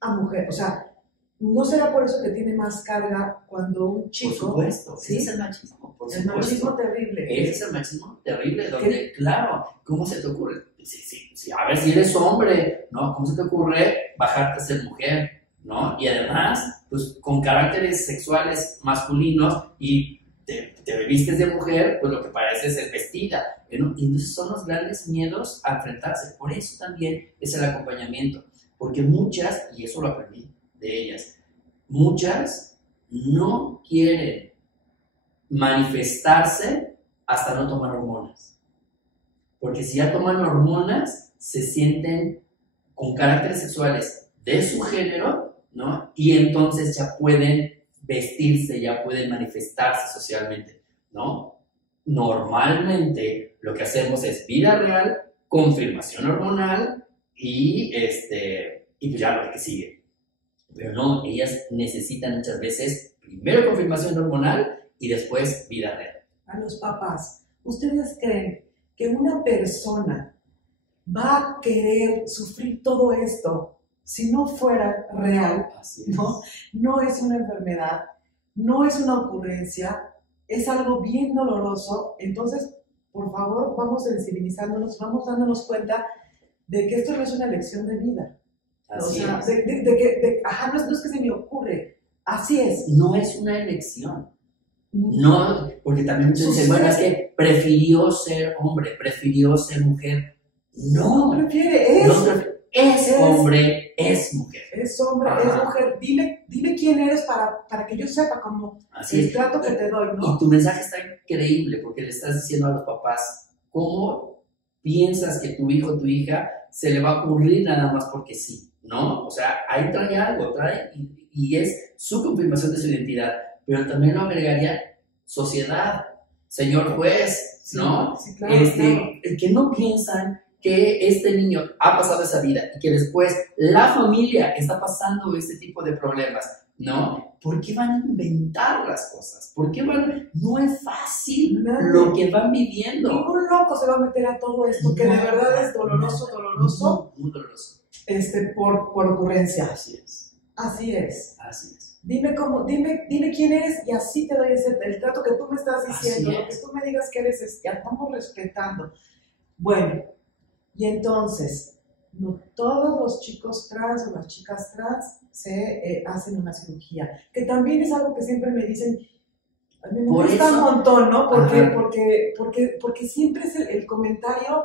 a mujer? O sea, ¿no será por eso que tiene más carga cuando un chico... Por supuesto, ¿sí? Ese es el machismo, por el supuesto. machismo terrible. Ese es el machismo terrible, donde, claro, ¿cómo se te ocurre? Sí, a ver, si eres hombre, ¿no? ¿Cómo se te ocurre bajarte a ser mujer, ¿no? Y además, pues con caracteres sexuales masculinos y te vistes de mujer, pues lo que parece es ser vestida, ¿no? Y entonces son los grandes miedos a enfrentarse. Por eso también es el acompañamiento, porque muchas, y eso lo aprendí de ellas, muchas no quieren manifestarse hasta no tomar hormonas. Porque si ya toman hormonas, se sienten con caracteres sexuales de su género, ¿no? Y entonces ya pueden vestirse, ya pueden manifestarse socialmente, ¿no? Normalmente lo que hacemos es vida real, confirmación hormonal y pues ya lo que sigue. Pero no, ellas necesitan muchas veces primero confirmación hormonal y después vida real. A los papás, ¿ustedes creen que una persona va a querer sufrir todo esto si no fuera real? ¿No? No es una enfermedad, no es una ocurrencia, es algo bien doloroso. Entonces, por favor, vamos sensibilizándonos, vamos dándonos cuenta de que esto no es una elección de vida. Así o sea, es. No es que se me ocurre, así es. No es una elección. No, porque también muchos dicen, bueno, es que prefirió ser hombre, prefirió ser mujer. No, prefiere, es hombre, es mujer. Es hombre, es mujer. Dime quién eres para que yo sepa cómo el trato que te doy, ¿no? Y tu mensaje está increíble porque le estás diciendo a los papás, ¿cómo piensas que tu hijo o tu hija se le va a ocurrir nada más porque sí? ¿No? O sea, ahí trae algo, y es su confirmación de su identidad. Pero también lo agregaría sociedad, señor juez, ¿no? Sí, claro, Que no piensan que este niño ha pasado esa vida y que después la familia está pasando este tipo de problemas, ¿no? ¿Por qué van a inventar las cosas? ¿Por qué no es fácil lo que van viviendo? Ningún loco se va a meter a todo esto, que de verdad es doloroso. Muy doloroso. Por ocurrencia. Así es. Así es. Así es. Dime quién eres y así te doy el trato que tú me estás diciendo, lo que tú me digas que eres, ya estamos respetando. Bueno, y entonces, no todos los chicos trans o las chicas trans se hacen una cirugía, que también es algo que siempre me dicen, a mí me gusta un montón, ¿no? Porque siempre es el comentario,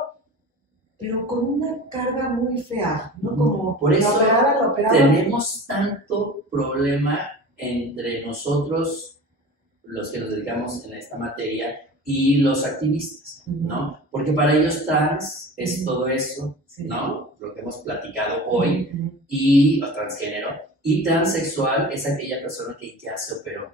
pero con una carga muy fea, ¿no? Como por eso la operada. Tenemos tanto problema entre nosotros, los que nos dedicamos en esta materia, y los activistas, ¿no? Porque para ellos trans es todo eso, ¿no? Lo que hemos platicado hoy, y transgénero, y transexual es aquella persona que ya se operó,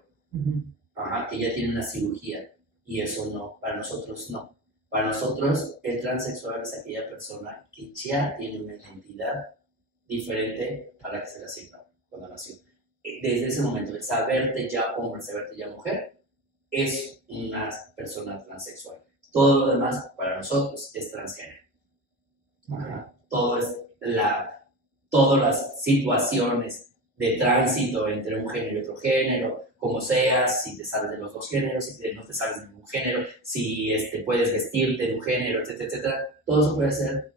que ya tiene una cirugía, y eso no, para nosotros no. Para nosotros, el transexual es aquella persona que ya tiene una identidad diferente a la que se le asignó cuando nació. Desde ese momento, el saberte ya hombre, saberte ya mujer, es una persona transexual. Todo lo demás, para nosotros, es transgénero. Ajá. Todas las situaciones de tránsito entre un género y otro género, como seas, si te sales de los dos géneros, si no te sales de ningún género, si puedes vestirte de un género, etcétera, etcétera, todo eso puede ser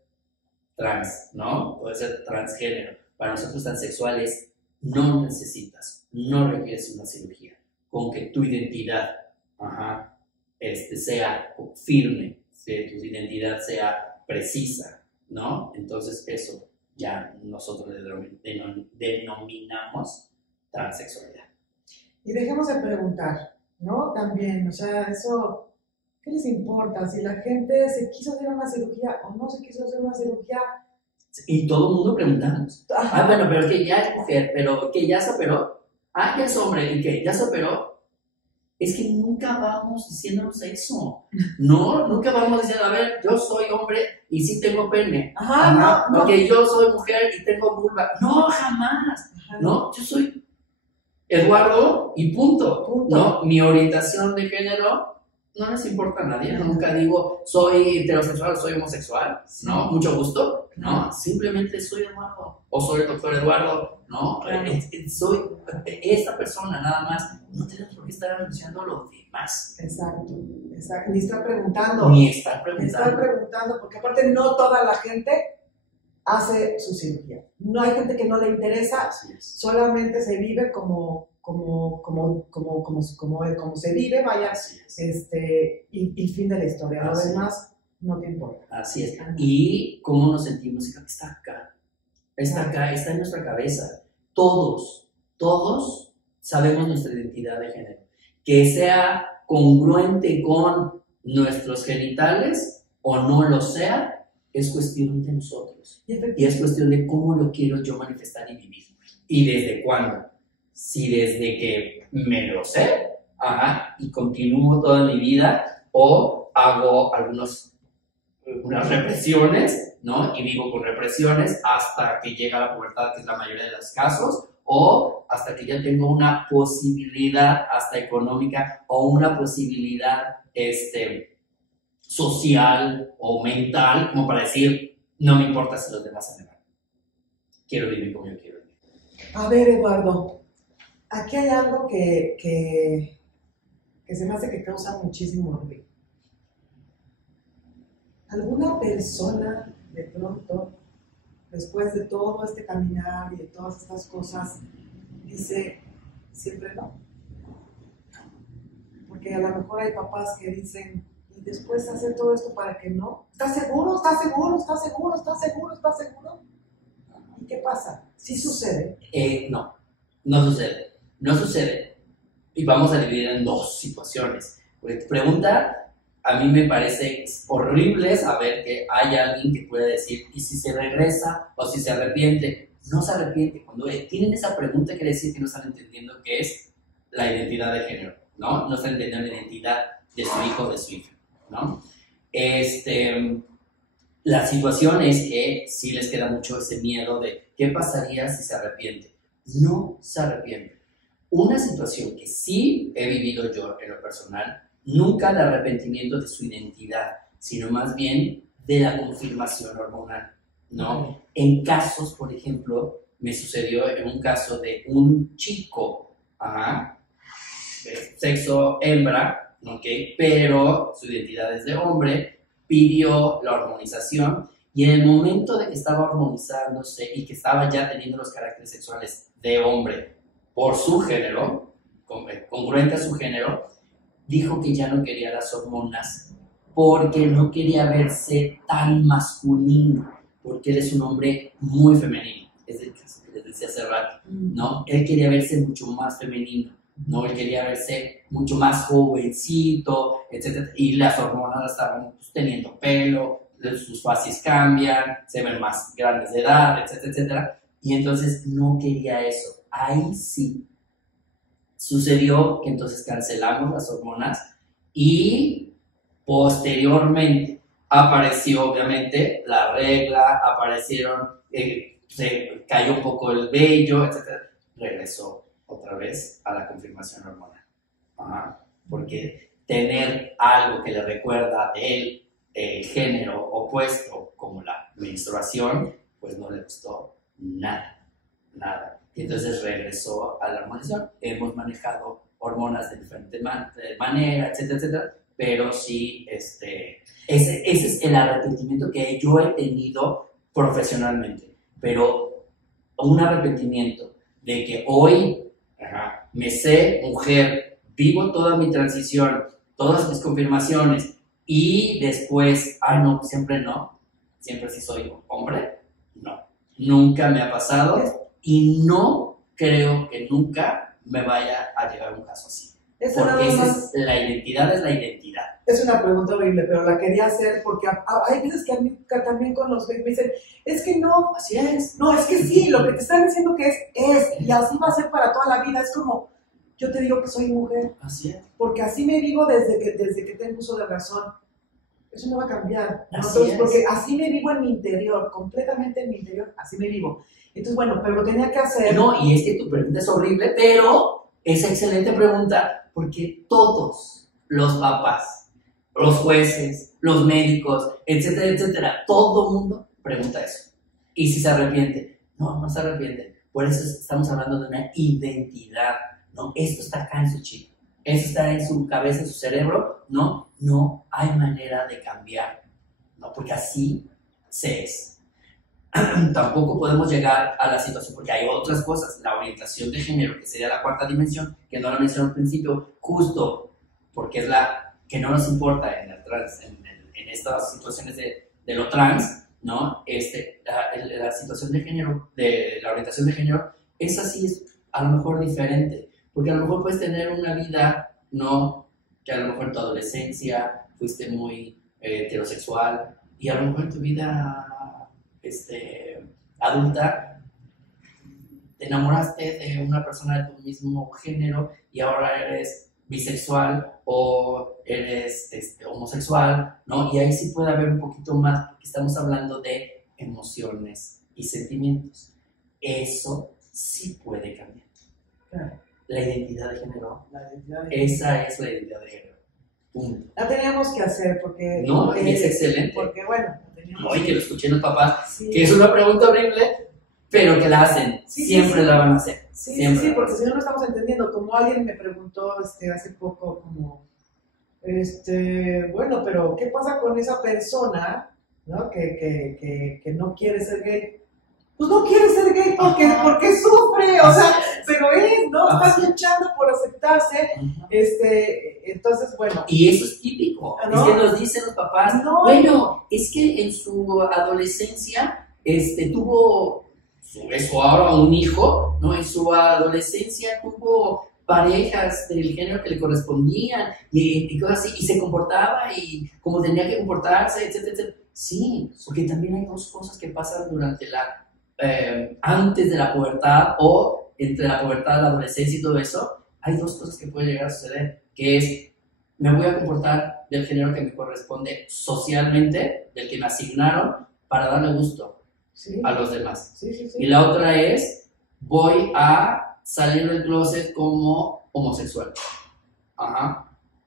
trans, ¿no? Puede ser transgénero. Para nosotros transexuales no necesitas, no requieres una cirugía. Con que tu identidad sea firme, que tu identidad sea precisa, ¿no? Entonces eso ya nosotros denominamos transexualidad. Y dejemos de preguntar, ¿no? También, o sea, eso, ¿qué les importa? Si la gente se quiso hacer una cirugía o no se quiso hacer una cirugía. Y todo el mundo preguntamos. Bueno, pero que ya es mujer, pero que ya se operó. Ya es hombre, y que ya se operó. Es que nunca vamos diciéndonos eso. No, nunca vamos diciendo, a ver, yo soy hombre y sí tengo pene. No. Porque yo soy mujer y tengo vulva. No, jamás. No, yo soy Eduardo y punto. ¿No? Mi orientación de género no les importa a nadie. Nunca digo, soy heterosexual, soy homosexual. ¿No? Mucho gusto. No, simplemente soy Eduardo. O soy el doctor Eduardo. ¿No? Soy esta persona, nada más. No tenemos por qué estar anunciando lo demás. Exacto. Ni estar preguntando. Estar preguntando, porque aparte no toda la gente hace su cirugía. No hay gente que no le interesa, solamente se vive como se vive, vaya, y fin de la historia. Lo demás no te importa. Así es. ¿Y cómo nos sentimos? Está acá, está en nuestra cabeza. Todos sabemos nuestra identidad de género. Que sea congruente con nuestros genitales o no lo sea, es cuestión de nosotros. Y es cuestión de cómo lo quiero yo manifestar y vivir. ¿Y desde cuándo? Si desde que me lo sé, y continúo toda mi vida, o hago unas represiones, ¿no? Y vivo con represiones hasta que llega la pubertad, que es la mayoría de los casos, o hasta que ya tengo una posibilidad hasta económica o una posibilidad social o mental, como para decir, no me importa si los demás se me van. Quiero vivir como yo quiero vivir. A ver, Eduardo, aquí hay algo que se me hace que causa muchísimo ruido. ¿Alguna persona de pronto, después de todo este caminar y de todas estas cosas, dice siempre no? Porque a lo mejor hay papás que dicen, y después hacer todo esto para que no. ¿Estás seguro? ¿Estás seguro? ¿Estás seguro? ¿Estás seguro? ¿Estás seguro? ¿Y qué pasa? ¿Sí sucede? No sucede. No sucede. Y vamos a dividir en dos situaciones. Porque tu pregunta, a mí me parece horrible saber que hay alguien que puede decir, ¿y si se regresa o si se arrepiente? No se arrepiente. Cuando tienen esa pregunta, quiere decir que no están entendiendo qué es la identidad de género, ¿no? No están entendiendo la identidad de su hijo o de su hija, ¿no? La situación es que sí les queda mucho ese miedo de ¿qué pasaría si se arrepiente? No se arrepiente. Una situación que sí he vivido yo en lo personal, nunca de arrepentimiento de su identidad, sino más bien de la confirmación hormonal, ¿no? En casos, por ejemplo, me sucedió en un caso de un chico, de sexo hembra, ¿okay? Pero su identidad es de hombre, pidió la hormonización y en el momento de que estaba hormonizándose y que estaba ya teniendo los caracteres sexuales de hombre por su género, congruente a su género, dijo que ya no quería las hormonas porque no quería verse tan masculino, porque él es un hombre muy femenino, es el caso que les decía hace rato, ¿no? Él quería verse mucho más femenino, ¿no? Él quería verse mucho más jovencito, etc. Y las hormonas estaban teniendo pelo, sus fases cambian, se ven más grandes de edad, etcétera, etcétera. Y entonces no quería eso. Ahí sí sucedió que entonces cancelamos las hormonas y Posteriormente apareció obviamente la regla, se cayó un poco el vello, etcétera. Regresó otra vez a la confirmación hormonal. Ajá. Porque tener algo que le recuerda del género opuesto, como la menstruación, pues no le gustó nada, nada. Y entonces regresó a la hormonización. Hemos manejado hormonas de diferente manera, etcétera, etcétera, pero sí, ese es el arrepentimiento que yo he tenido profesionalmente, pero un arrepentimiento de que hoy me sé mujer, vivo toda mi transición, todas mis confirmaciones, y después, no, siempre no, siempre sí soy hombre, no, nunca me ha pasado, y no creo que nunca me vaya a llegar un caso así. Porque la identidad es la identidad. Es una pregunta horrible, pero la quería hacer porque hay veces que a mí también con los gays me dicen, es que no, así es. No, es que sí, lo que te están diciendo que es, y así va a ser para toda la vida. Es como, yo te digo que soy mujer. Así es. Porque así me vivo desde que tengo uso de razón. Eso no va a cambiar. Entonces, porque así me vivo en mi interior, completamente en mi interior, así me vivo. Entonces, bueno, pero lo tenía que hacer. No, y es que tu pregunta es horrible, pero es excelente pregunta, porque todos los papás, los jueces, los médicos, etcétera, etcétera, todo el mundo pregunta eso. Y si se arrepiente, no se arrepiente. Por eso estamos hablando de una identidad, ¿no? Esto está acá en su chip, esto está en su cabeza, en su cerebro, no hay manera de cambiar, ¿no? Porque así se es. Tampoco podemos llegar a la situación, porque hay otras cosas, la orientación de género, que sería la cuarta dimensión, que no la mencioné al principio, justo porque es la que no nos importa en estas situaciones de lo trans, ¿no? La situación de género, de la orientación de género, es así, es a lo mejor diferente, porque a lo mejor puedes tener una vida, ¿no? Que a lo mejor en tu adolescencia fuiste muy heterosexual, y a lo mejor en tu vida adulta te enamoraste de una persona de tu mismo género y ahora eres bisexual o eres homosexual, ¿no? Y ahí sí puede haber un poquito más, porque estamos hablando de emociones y sentimientos. Eso sí puede cambiar. Claro. La identidad de género. Esa es la identidad de género. Punto. La teníamos que hacer porque... No, y es excelente. Porque, bueno, y que lo escuché en los papás, sí. Que es una pregunta horrible, pero que la hacen, siempre la van a hacer. Sí, porque si no, no estamos entendiendo. Como alguien me preguntó hace poco, como, bueno, pero ¿qué pasa con esa persona, ¿no? que no quiere ser gay? Pues no quiere ser gay porque sufre, o sea, pero ¿no? Está luchando por aceptarse, entonces, bueno. Y eso es típico, ¿no? Es que nos dicen los papás, bueno, es que en su adolescencia, tuvo, eso ahora un hijo, ¿no? En su adolescencia tuvo parejas del género que le correspondían y cosas así, y se comportaba y como tenía que comportarse, etcétera, etcétera. Sí, porque también hay dos cosas que pasan durante antes de la pubertad o entre la pubertad, la adolescencia y todo eso. Hay dos cosas que pueden llegar a suceder, que es, me voy a comportar del género que me corresponde socialmente, del que me asignaron, para darle gusto a los demás. Sí. Y la otra es, voy a salir del closet como homosexual.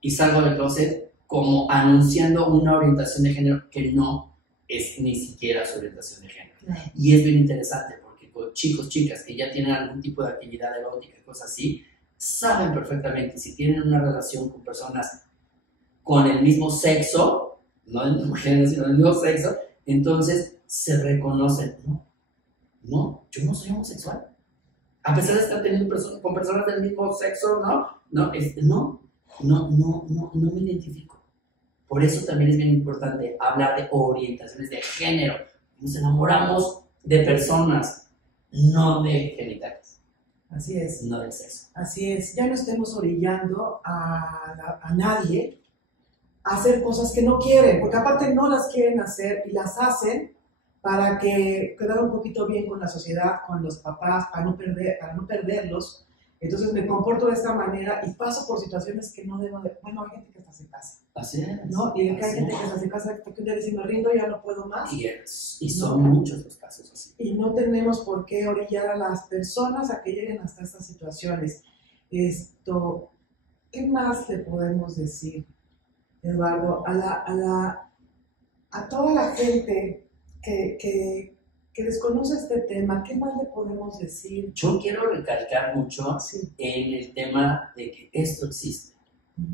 Y salgo del closet como anunciando una orientación de género que no es ni siquiera su orientación de género. Y es bien interesante porque con chicos, chicas que ya tienen algún tipo de actividad erótica y cosas así, saben perfectamente si tienen una relación con personas con el mismo sexo, no del mismo género, sino del mismo sexo, entonces se reconocen, no, yo no soy homosexual. A pesar de estar teniendo con personas del mismo sexo, no me identifico. Por eso también es bien importante hablar de orientaciones de género. Nos enamoramos de personas, no de genitales. Así es. No del sexo. Así es. Ya no estemos orillando a nadie a hacer cosas que no quieren, porque aparte no las quieren hacer y las hacen para quedar un poquito bien con la sociedad, con los papás, para no perderlos. Entonces me comporto de esta manera y paso por situaciones que no debo de... Bueno, hay gente que hasta se casa. Así es. ¿no? Y de que hay así gente es. que se hace casa hasta que un día dice, me rindo, ya no puedo más. Y son muchos los casos así. Y no tenemos por qué orillar a las personas a que lleguen hasta estas situaciones. ¿Qué más le podemos decir, Eduardo? A toda la gente que desconoce este tema, ¿qué más le podemos decir? Yo quiero recalcar mucho Sí. en el tema de que esto existe.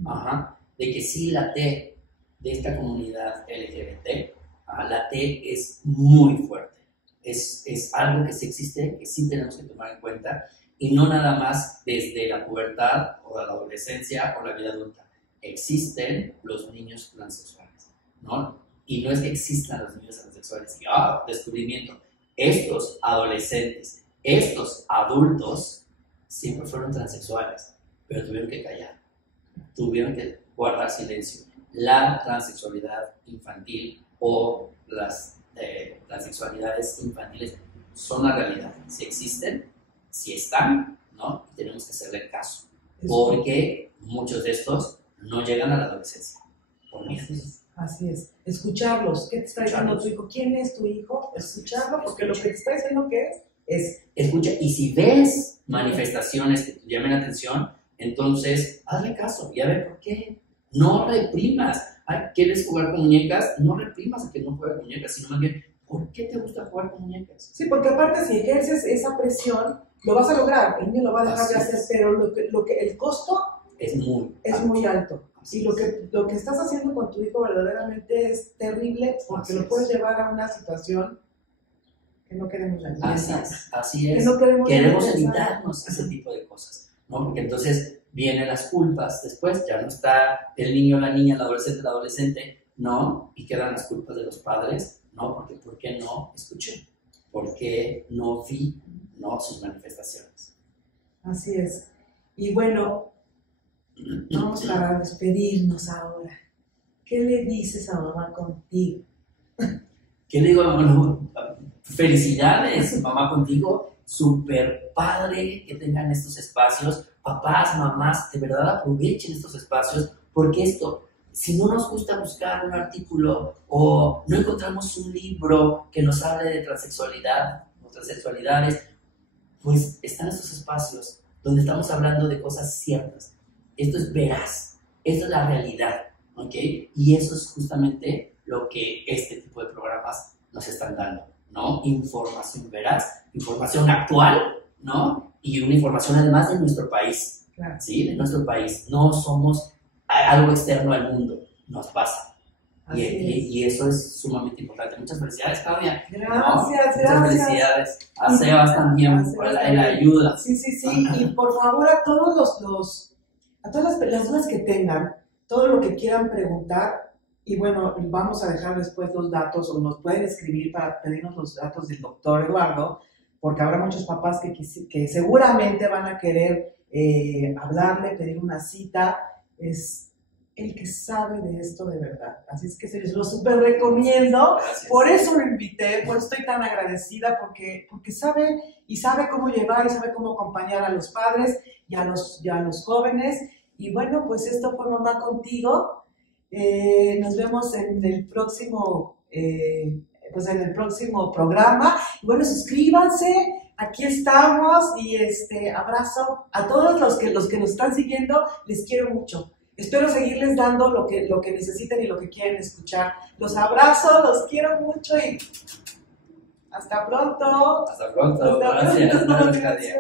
Ajá. De que sí, la T de esta comunidad LGBT, la T es muy fuerte. Es algo que sí existe, que sí tenemos que tomar en cuenta, y no nada más desde la pubertad o la adolescencia o la vida adulta. Existen los niños transexuales, ¿no? Y no es que existan los niños transexuales, y descubrimiento. Estos adolescentes, estos adultos, siempre fueron transexuales, pero tuvieron que callar, tuvieron que guardar silencio. La transexualidad infantil o las transexualidades infantiles son la realidad. Si existen, si están, ¿no? Tenemos que hacerle caso, porque muchos de estos no llegan a la adolescencia por miedo. Así es. Escucharlos. ¿Qué te está diciendo tu hijo? ¿Quién es tu hijo? Escucharlo, porque lo que te está diciendo que es. Escucha, y si ves manifestaciones que te llamen la atención, entonces hazle caso y a ver por qué. No reprimas. Ay, ¿quieres jugar con muñecas? No reprimas a que no juegue con muñecas, sino más bien, ¿por qué te gusta jugar con muñecas? Sí, porque aparte si ejerces esa presión, lo vas a lograr. El niño lo va a dejar de hacer, pero el costo es muy alto. Y lo que estás haciendo con tu hijo verdaderamente es terrible, porque lo puedes llevar a una situación que no queremos vivir. Así es. No queremos evitarnos ese tipo de cosas, ¿no? Porque entonces vienen las culpas después, ya no está el niño, la niña, el adolescente, ¿no? Y quedan las culpas de los padres, ¿no? Porque ¿por qué no escuché? ¿Por qué no vi, ¿no? Sus manifestaciones? Así es. Y bueno, vamos para despedirnos ahora. ¿Qué le dices a mamá contigo? ¿Qué le digo? Bueno, felicidades, mamá contigo. Súper padre que tengan estos espacios. Papás, mamás, de verdad aprovechen estos espacios, porque si no nos gusta buscar un artículo o no encontramos un libro que nos hable de transexualidad o transexualidades, pues están estos espacios donde estamos hablando de cosas ciertas. Esto es veraz, esto es la realidad, ¿ok? Y eso es justamente lo que este tipo de programas nos están dando, ¿no? Información veraz, información actual, ¿no? Y una información además de nuestro país, claro. ¿Sí? De nuestro país. No somos algo externo al mundo, nos pasa. Y eso es sumamente importante. Muchas felicidades, Claudia. Gracias. Muchas felicidades. A Sebas también por la ayuda. Sí. Y por favor, a todos a todas las dudas que tengan, todo lo que quieran preguntar, y bueno, vamos a dejar después los datos, o nos pueden escribir para pedirnos los datos del doctor Eduardo, porque habrá muchos papás que seguramente van a querer hablarle, pedir una cita. Es el que sabe de esto de verdad. Así es que se les lo súper recomiendo. Gracias. Por eso lo invité, por eso estoy tan agradecida, porque sabe cómo llevar y sabe cómo acompañar a los padres y a los jóvenes. Y bueno, pues esto fue Mamá Contigo. Nos vemos en el próximo programa. Y bueno, suscríbanse, aquí estamos, y abrazo a todos los que nos están siguiendo, les quiero mucho. Espero seguirles dando lo que necesiten y lo que quieren escuchar. Los abrazo, los quiero mucho y hasta pronto. Hasta pronto, gracias. Gracias.